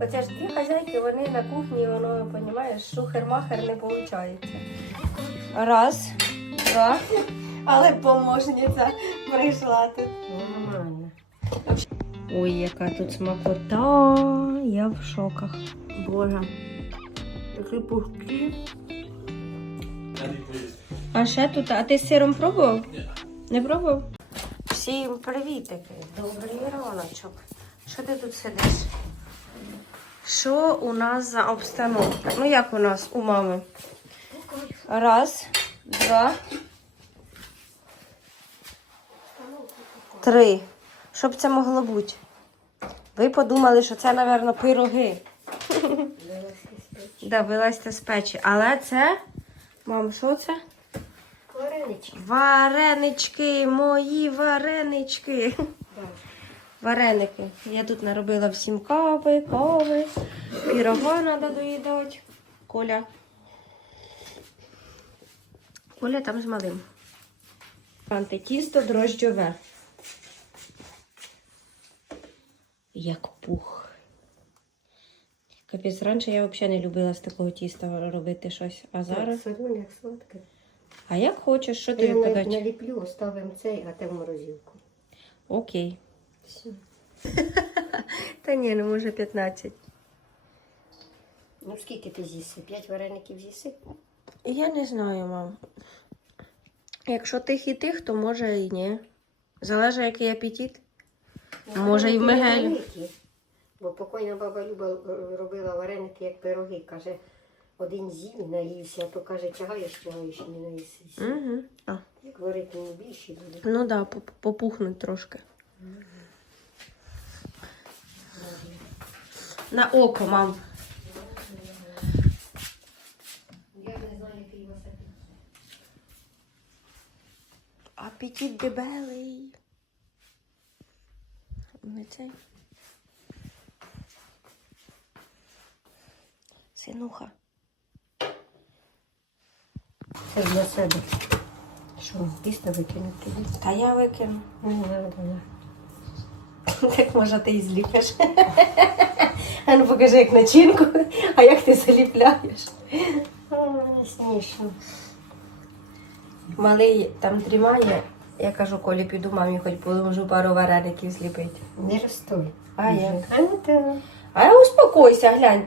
Оце ж дві хазяйки, вони на кухні, воно, розумієш, шухер-махер не виходить. Раз, два. Але помощниця прийшла тут. Нормально. Ой, яка тут смакота. Я в шоках. Боже. Такі пухкі. А ще тут, а ти з сиром пробував? Ні. Не пробував? Всім привітики. Добрий раночок. Що ти тут сидиш? Що у нас за обстановка? Ну як у нас у мами? Раз, два. Три. Що б це могло бути? Ви подумали, що це, мабуть, пироги. Да, вилазьте з печі. Але це. Мам, що це? Варенички. Варенички, мої варенички. Вареники. Я тут наробила всім кави, кави. Пірога треба доїдати. Коля. Коля там з малим. Антитісто дрожджове. Як пух. Капець, раніше я взагалі не любила з такого тіста робити щось. А зараз. Солюн, як сладке. А як хочеш, що Я тобі на- подати? наліплю, оставимо цей, а те в морозилку. Окей. Все. Та ні, не може 15. Ну скільки ти з'їси? П'ять вареників з'їси? Я не знаю, мам. Якщо тих і тих, то може і ні. Залежить, який апетит. Може, і в Мегелі. Бо покойна баба Люба е, робила вареники як пироги. Каже, один з'їв і наївся, а то каже, тягаєш, тягаєш і не наїсися. Угу. А. Як варити не більше буде. Ну так, да, попухнуть трошки. На око, мам. Я не знаю, який вас апетит. Дебелий. Не цей. Синуха. Це для себе. Що, тісто викинути? Та я викину. Не треба, да. Так може ти і зліпиш. А ну покажи як начинку, а як ти заліпляєш. Смішно. Малий там тримає, я кажу, Колі, піду мамі, хоч поможу пару вареників зліпити. Не розстой. А як? А ну так. А успокойся, глянь.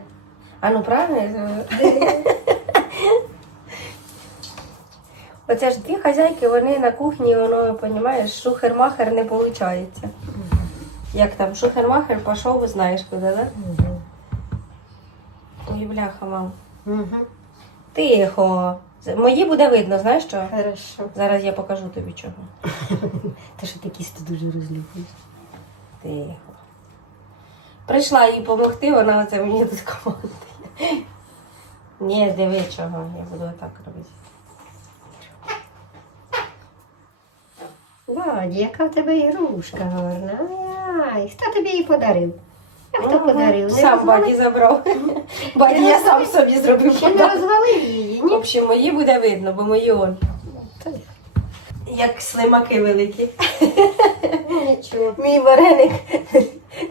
А ну правильно? Оце ж дві хазяйки, вони на кухні, воно, розумієш, шухер-махер не виходить. Як там, шухер-махер пішов, знаєш куди, да? Угу. Ой, бляха, мам. Угу. Тихо. Мої буде видно, знаєш що? Хорошо. Зараз я покажу тобі чого. Те, що ти кісто дуже розлюбуєш. Тихо. Прийшла їй допомогти, вона оце мені тут командує. Ні, диви чого, я буду отак робити. Ладі, яка в тебе ігрушка гарна. Ай, хто тобі її подарив? А хто подарив? Не Сам розвалив? баді забрав. Баді я сам собі зробив Ще не розвалив її, В ні? общем, мої буде видно, бо мої он. Як слимаки великі. Нічого, Мій вареник,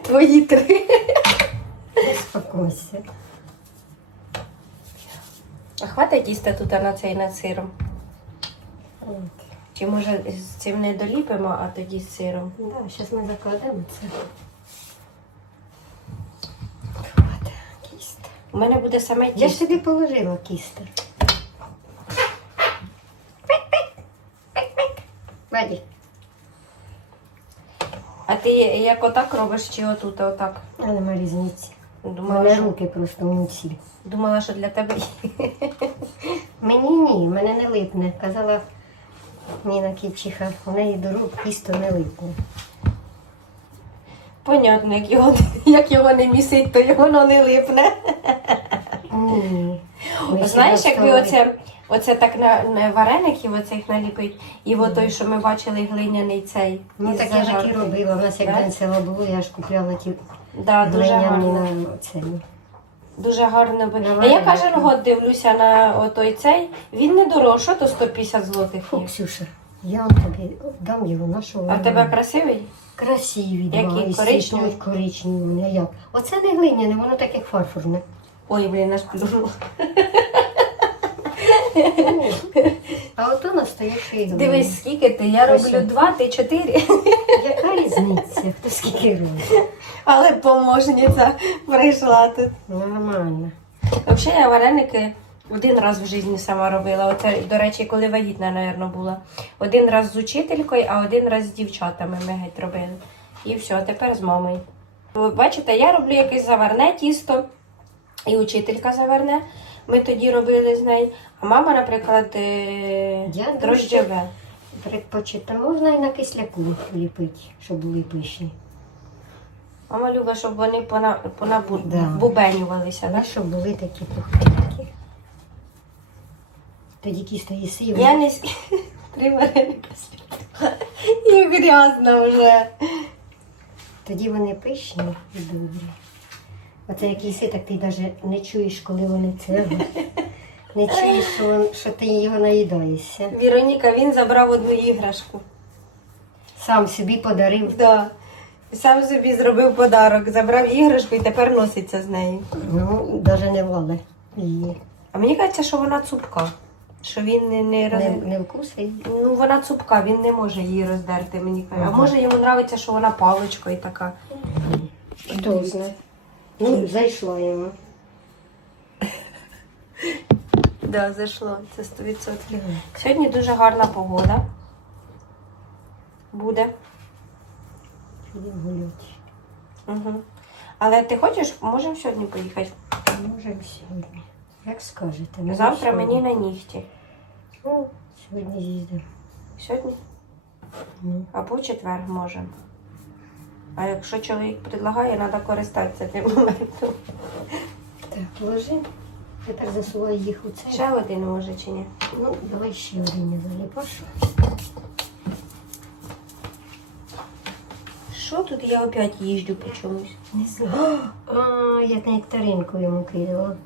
твої три. успокойся. А хватить тіста тут на цей над сиром. От. Чи може з цим не доліпимо, а тоді з сиром? Да, зараз ми закладемо це. От, кіста. У мене буде саме Я ж тісто. положила кіста. Ваді, А ти як отак робиш, чи отут, отак? а нема різниці. Думала, мене що, руки просто муці. думала, що для тебе. Мені ні, мене не липне. Казала Ніна Кіпчиха, у неї до рук тісто не липне. Понятно, як його, як його не місить, то воно не липне. Ні. Ми Знаєш, ще як ви розставили. оце, оце так на, на вареників оцих наліпить, і от той, що ми бачили, глиняний цей. Ну із так я ж і робила. У нас як Да? день села було, я ж купляла ті Да, дуже глиняні на це. Дуже гарно. би- А я вареники. кожен год дивлюся на отой цей. Він не дорого, то 150 злотих. Фу, є. Ксюша, я вам тобі дам його нашого. А в тебе красивий? Красиві Які, два. і коричневі? вони, як? Оце не глиняне, воно так як фарфорне. Ой, блін, аж плюнула. А ото настоящий глиняне. Дивись, скільки ти. Я роблю два, ти чотири. Яка різниця? Хто скільки робить? Але поможниця прийшла тут. Нормально. Взагалі я вареники один раз в житті сама робила. Оце, до речі, коли вагітна, напевно, була. Один раз з учителькою, а один раз з дівчатами ми геть робили. І все, тепер з мамою. Ви бачите, я роблю якесь заварне тісто, і учителька заверне. Ми тоді робили з нею. А мама, наприклад, е, Я дрожджеве. Предпочита можна і на кисляку ліпити, щоб були пишні. Мама любить, щоб вони пона, понабу- Да. Щоб були такі пухкі. Тоді кісто їси. Я не три вареника сліпила. І грязно вже. Тоді вони пишні і добрі. Оце як їси, так ти навіть не чуєш, коли вони цього. Не чуєш, що, що ти його наїдаєшся. Віроніка, він забрав одну іграшку. Сам собі подарив. Да. Сам собі зробив подарок, забрав іграшку і тепер носиться з нею. Ну, навіть не вали її. А мені кажеться, що вона цупка. Що він не, не роз... Не, не вкусить. Ну, вона цупка, він не може її роздерти, мені кажуть. А Ага. може йому подобається, що вона паличкою така. Хто знає. Ну, зайшла йому. Да, зайшло, це 100%. Сьогодні дуже гарна погода. Буде. Підемо гуляти. Угу. Але ти хочеш, можемо сьогодні поїхати. Можемо сьогодні. Як скажете. ми Завтра сьогодні. мені на нігті. Ну, сьогодні з'їздимо. Сьогодні Ну. або четвер можемо. А якщо чоловік предлагає, треба користатися тим моментом. Так, ложи. Я так засуваю їх у це. Ще один може чи ні? Ну, давай ще один не заліпаш. Що тут я опять їжджу по чомусь? Не знаю. А, як нектаринку йому кидала.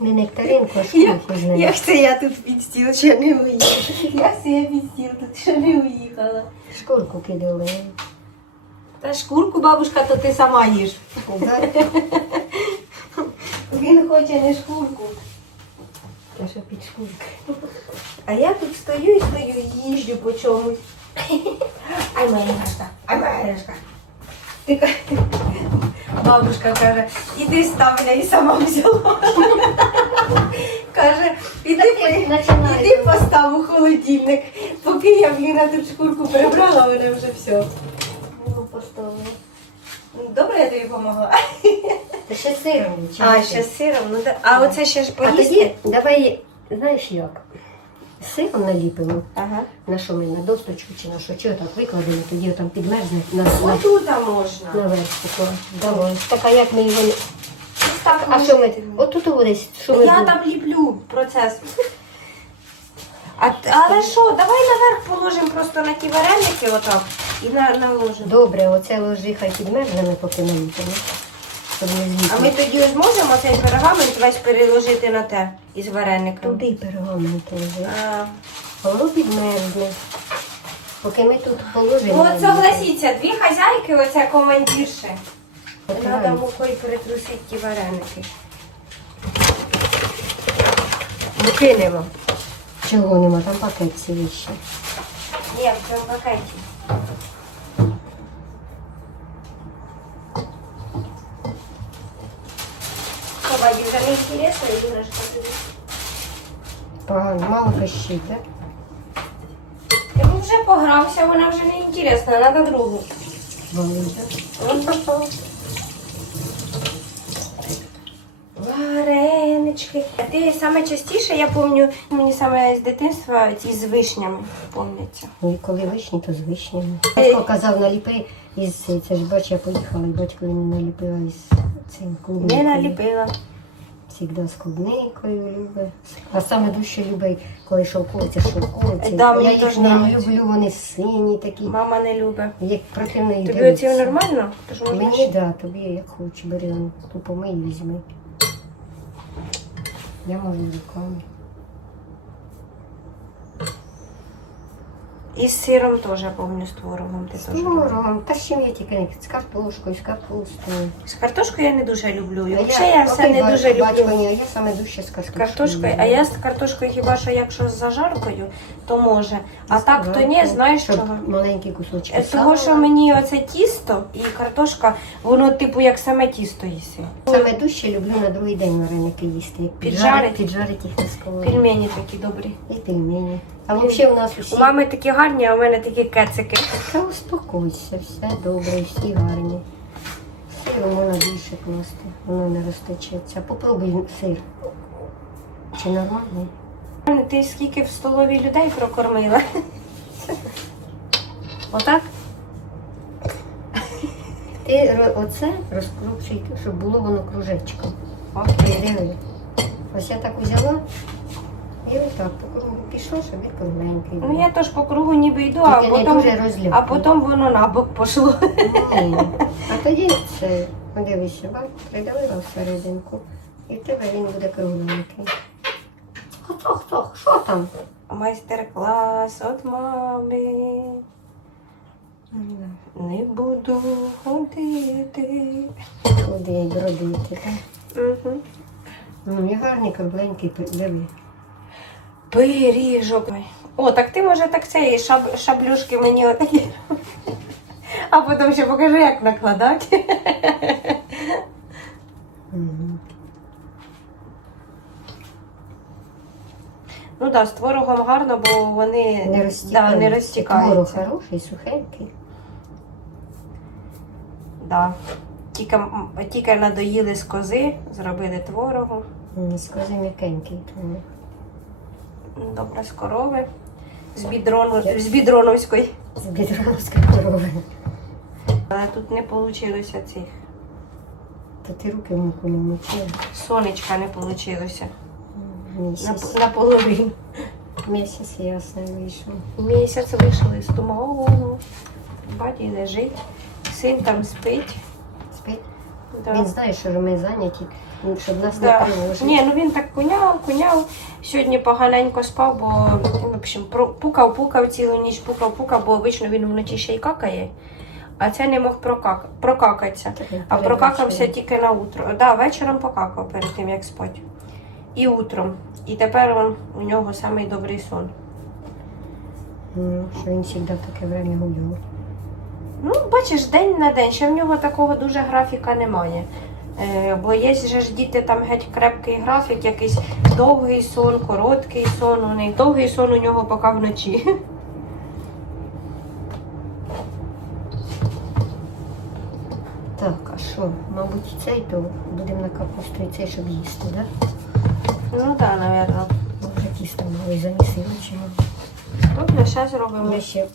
Не нектаринку, а шкурку з нею. Як це я тут під стіл ще не уїхала? Як це я під стіл тут ще не уїхала? Шкурку кидала. Та шкурку, бабушка, то ти сама їж. Він хоче не шкурку. Та що під шкурку. А я тут стою і стою, їжджу по чомусь. Ай, моя іграшка, ай, моя іграшка. Ти Бабушка каже, іди ставля і сама взяла. Каже, іди, іди постав у холодильник. Поки я Бліна тут шкурку прибрала, вона вже все. Ну, поставила. Добре, я тобі допомогла. Та ще сиром. А, ще сиром. Ну, да. А оце ще ж А тоді давай, знаєш як? Сиром наліпимо. Ага. На що ми на досточку чи на що? Чого так викладемо, тоді там підмерзне на, на, Отут можна. наверх тако. Давай. Так, а як ми його не... Так, А що ми? Отут десь, що ми... Я там ліплю процес. А, але що, давай наверх положимо просто на ті вареники отак і на, наложимо. Добре, оце ложи, хай підмерзне, ми поки наліпимо. Щоб не А ми тоді зможемо цей пергамент весь переложити на те із варениками. Туди пергамент ложи. А, воно підмерзне. Поки ми тут положимо. От согласіться, дві хазяйки, оце командірші. Треба мукою перетрусити ті вареники. Ми кинемо. Чого нема, там пакет цілий ще. Ні, в цьому пакеті. Вже не інтересно іграшка? Погано, мало кощі, так? Йому вже погрався, вона вже не інтересна, треба другу. Болить, так? Варенички. А ти саме частіше, я пам'ятаю, мені саме з дитинства ці з вишнями помняться. Ну, і коли вишні, то з вишнями. Батько казав, наліпи із це ж бач, я поїхала, і батько він наліпила із цим Не наліпила. Всігда з клубникою любить. А саме дужче любить, коли шовкується, шовкується. Да, мені я їх теж не нравиться. люблю, вони сині такі, Мама не любить. як противно їх Тобі оці нормально? Тож можна Мені да, тобі як хочеш, бери Тупо ту помий візьми. Я можу руками. І з сиром теж помню з творогом. Ти З теж творогом, та з чим я тільки не з картошкою, з капустою. З картошкою я не дуже люблю. І взагалі я все не дуже батько, люблю. ні, я саме дужче з картошкою. картошкою, а я з картошкою хіба що якщо з зажаркою, то може. А так то ні, знаєш Щоб чого? Маленькі кусочки. Е, Того, що мені оце тісто і картошка, воно типу як саме тісто їси. Саме дужче люблю на другий день вареники їсти. як Піджарить? Піджарить їх на сковорідці. Пельмені такі добрі. І пельмені. А взагалі у нас усі... У мами такі гарні, а у мене такі кецики. Та успокойся, все добре, всі гарні. Сир можна більше класти, воно не розтечеться. Попробуй сир. Чи нормальний? Ти скільки в столовій людей прокормила? Отак? Ти оце розкручуй, щоб було воно кружечком. Окей. Диви. Ось я так взяла і отак по кругу пішло, щоб він кругленький. Ну я теж по кругу ніби йду, а Тільки не потім, дуже розляпано. а потім воно на бок пошло. Ні. А тоді це, подивися, бач, придавила всерединку. І в тебе він буде кругленький. Хто, хто, що там? Майстер-клас від мами. Не буду ходити. Куди бродити, так? Угу. Ну, і гарний кругленький, диви. Пиріжок. О, так ти може так це і шаб, шаблюшки мені отакі. А потім ще покажи, як накладати. Ну так, да, з творогом гарно, бо вони Не да, розтікається. не Творог хороший, сухенький. Да. Тільки, тільки надоїли з кози, зробили творогу. М, Скажи м'якенький. Добре, з корови. З, бідрону, з бідроновської. З бідроновської корови. Але тут не вийшло цих. То ти руки в муку не мочила. Сонечка не вийшло. Місяць. Наполовину. Місяць ясно вийшов. Місяць вийшли з тумагу. Баді лежить. Син там спить. Спить. Да. Він знає, що ми зайняті, щоб нас Да. не тривожити. Ні, ну він так куняв, куняв. Сьогодні поганенько спав, бо в общем, про- пукав, пукав цілу ніч, пукав, пукав, бо обично він вночі ще й какає. А це не мог прокак... прокакатися. А прокакався тільки на утро. Да, вечором покакав перед тим, як спати. І утром. І тепер он, у нього самий добрий сон. Ну, що він завжди в таке время гуляв. Ну, бачиш, день на день, ще в нього такого дуже графіка немає. Е, бо є ж діти там геть крепкий графік, якийсь довгий сон, короткий сон у них. Довгий сон у нього поки вночі. Так, а що? Мабуть, цей то будемо на капусту і цей, щоб їсти, так? Да? Ну так, да, напевно. Може, тісто мали замісили чого. Добре, ще зробимо. Я ще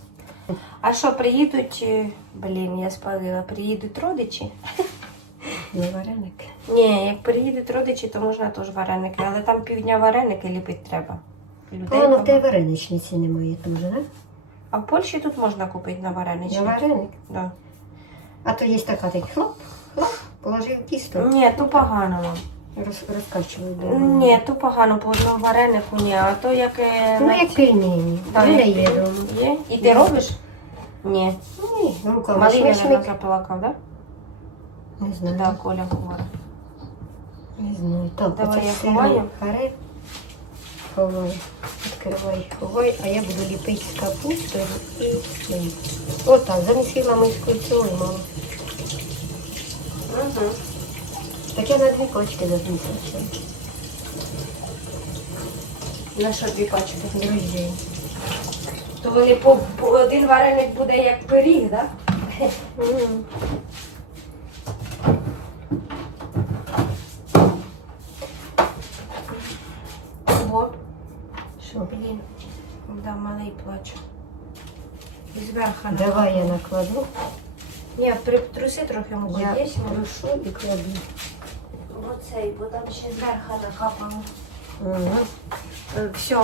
А що, приїдуть, е, блін, я спалила, приїдуть родичі? На вареник. Ні, як приїдуть родичі, то можна теж вареники, але там півдня вареники ліпити треба. Людей Воно в тебе вареничниці немає теж, так? А в Польщі тут можна купити на варенички. На вареник. Да. А то є така так хлоп, хлоп, положив тісто, Ні, то погано. роз, розкачував. Ні, то погано по одному варенику, ні, а то як. е, Ну, на як ці- пельмені. Да, Ну, як я їду. Є? І ти робиш? Ні. Ні, руками Малий мене шмик. заплакав, так? Не знаю. Да? Да, Коля говорить. Не знаю. Так, Давай я ховаю. Харе. Ховай. Відкривай, ховай, а я буду ліпити з капустою і цим. Отак, замісила миску цілий мало. Угу. Так я на дві кочки замісила. На що дві пачки? Друзі. То вони по, по один вареник буде як пиріг, так? М. Ого. Що? Блін. Да, малий плаче. І зверху Давай я накладу. Ні, притруси трохи муку Я є. прошу і кладу. Оцей, бо там ще зверху накапало. Ага. Все,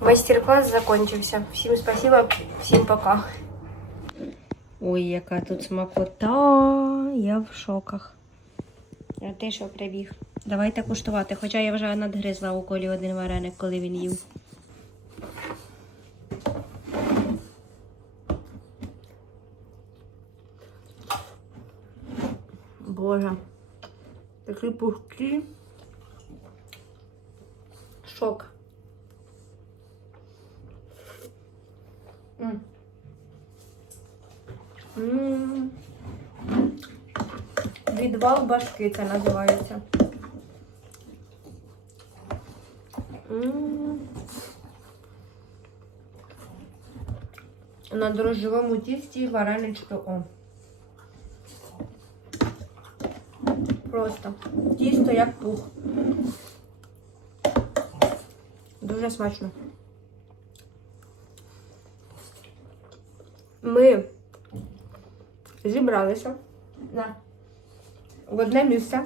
мастер-класс закончился. Всем спасибо, всем пока. Ой, яка тут смакота, я в шоках. А ти що прибіг? Давайте куштувати, хоча я вже надгризла у колі один вареник, коли він їв. Такі пухкі. Шок. М. Відвал башки це називається. На дрожжевому тісті варенички. О. Просто тісто як пух. Дуже смачно. Ми зібралися на в одне місце.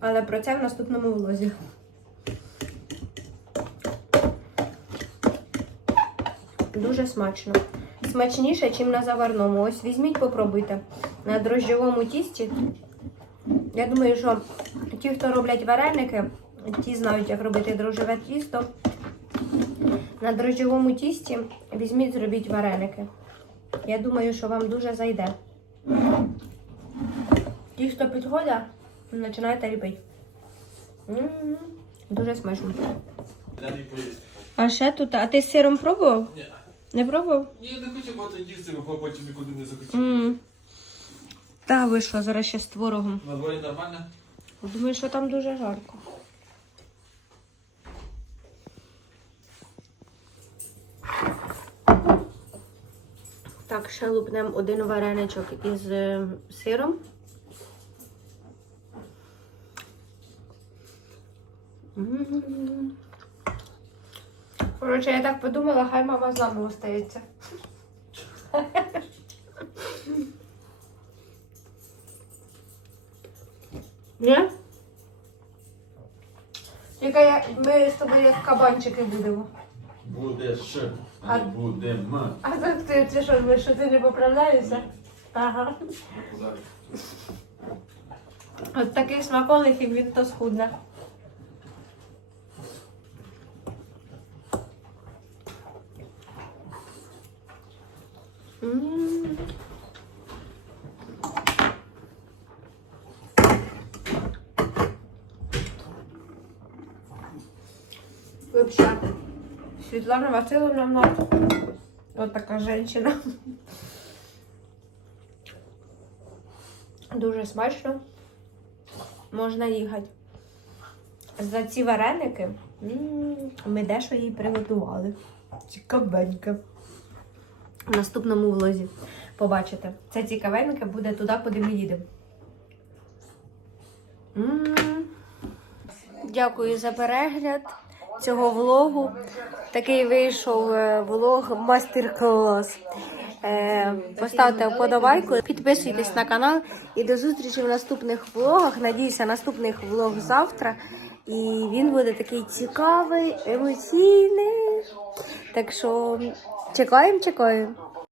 Але про це в наступному влозі. Дуже смачно. Смачніше, ніж на заварному. Ось візьміть, попробуйте. На дрожжевому тісті. Я думаю, що ті, хто роблять вареники, ті знають, як робити дрожжеве тісто. На дрожжевому тісті візьміть, зробіть вареники. Я думаю, що вам дуже зайде. Ті, хто підходить, починайте ліпити. М, Дуже смачно. Я. А ще тут, а ти з сиром пробував? Ні. Не пробував? Ні, не хочу багато їсти, бо потім нікуди не захотів. Та ви що, зараз ще з творогом. На дворі нормально? Думаю, що там дуже жарко. Так, ще лупнемо один вареничок із е, сиром. Коротше, я так подумала, хай мама з нами остається. Ні? Тільки я, ми з тобою як кабанчики будемо. Будеш, А- а не будемо. А так ти, ти що, думаєш, що ти не поправляєшся? Ага. От таких смаколиків він то схудне. М. Вообще, Светлана Васильевна вот такая женщина. Дуже смачно. Можна їхати. За ці вареники ми дещо їй приготували. Цікавеньке. В наступному влозі побачите. Це цікавеньке буде туди, куди ми їдемо. Дякую за перегляд цього влогу. Такий вийшов е, влог мастер-клас. Е, Поставте вподобайку, підписуйтесь на канал і до зустрічі в наступних влогах. Надіюся, наступний влог завтра. І він буде такий цікавий, емоційний. Так що чекаємо, чекаємо.